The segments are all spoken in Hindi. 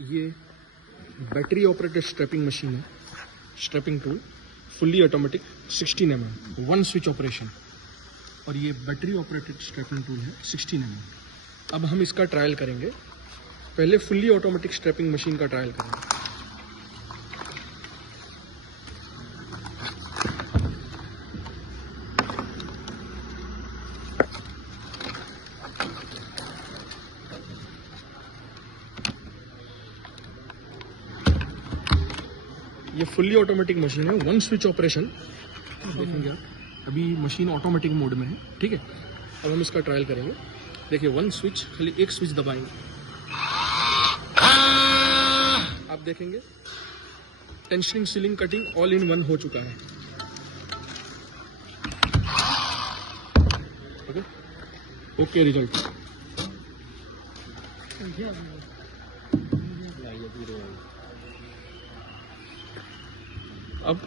ये बैटरी ऑपरेटेड स्ट्रैपिंग मशीन है, strapping tool, fully automatic 16 mm, one switch operation. और ये बैटरी ऑपरेटेड स्ट्रैपिंग टूल है 16 mm। अब हम इसका ट्रायल करेंगे। पहले फुल्ली ऑटोमेटिक स्ट्रैपिंग मशीन का ट्रायल करेंगे। ये फुल्ली ऑटोमेटिक मशीन है, वन स्विच ऑपरेशन। देखेंगे आप, अभी मशीन ऑटोमेटिक मोड में है, ठीक है। अब हम इसका ट्रायल करेंगे। देखिए, वन स्विच, खाली एक स्विच दबाएंगे, आप देखेंगे tensioning, sealing, cutting all in one हो चुका है। Okay result. अब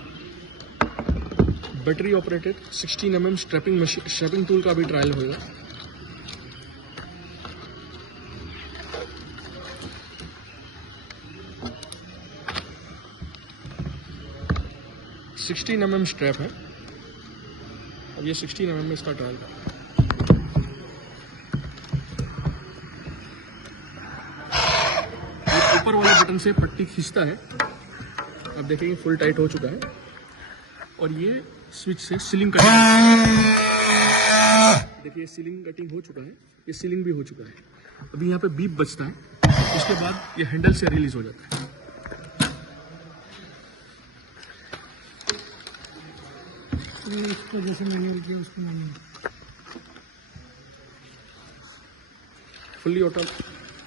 battery operated 16 mm strapping tool का भी ट्रायल होगा। $16 mm स्ट्रैप है। अब ये 16 mm में इसका ट्रायल है। ऊपर वाले बटन से पट्टी खींचता है, अब देखेंगे फुल टाइट हो चुका है। और ये स्विच से सीलिंग कटिंग, देखिए सीलिंग कटिंग हो चुका है, ये सीलिंग भी हो चुका है। अभी यहाँ पे बीप बजता है, उसके बाद ये हैंडल से रिलीज हो जाता है। इसको जैसे मैनुअल किया उसको manual.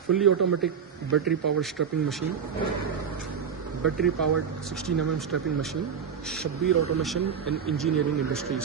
Fully automatic battery power strapping machine, battery powered 16 mm strapping machine, Shabbir automation and engineering industries.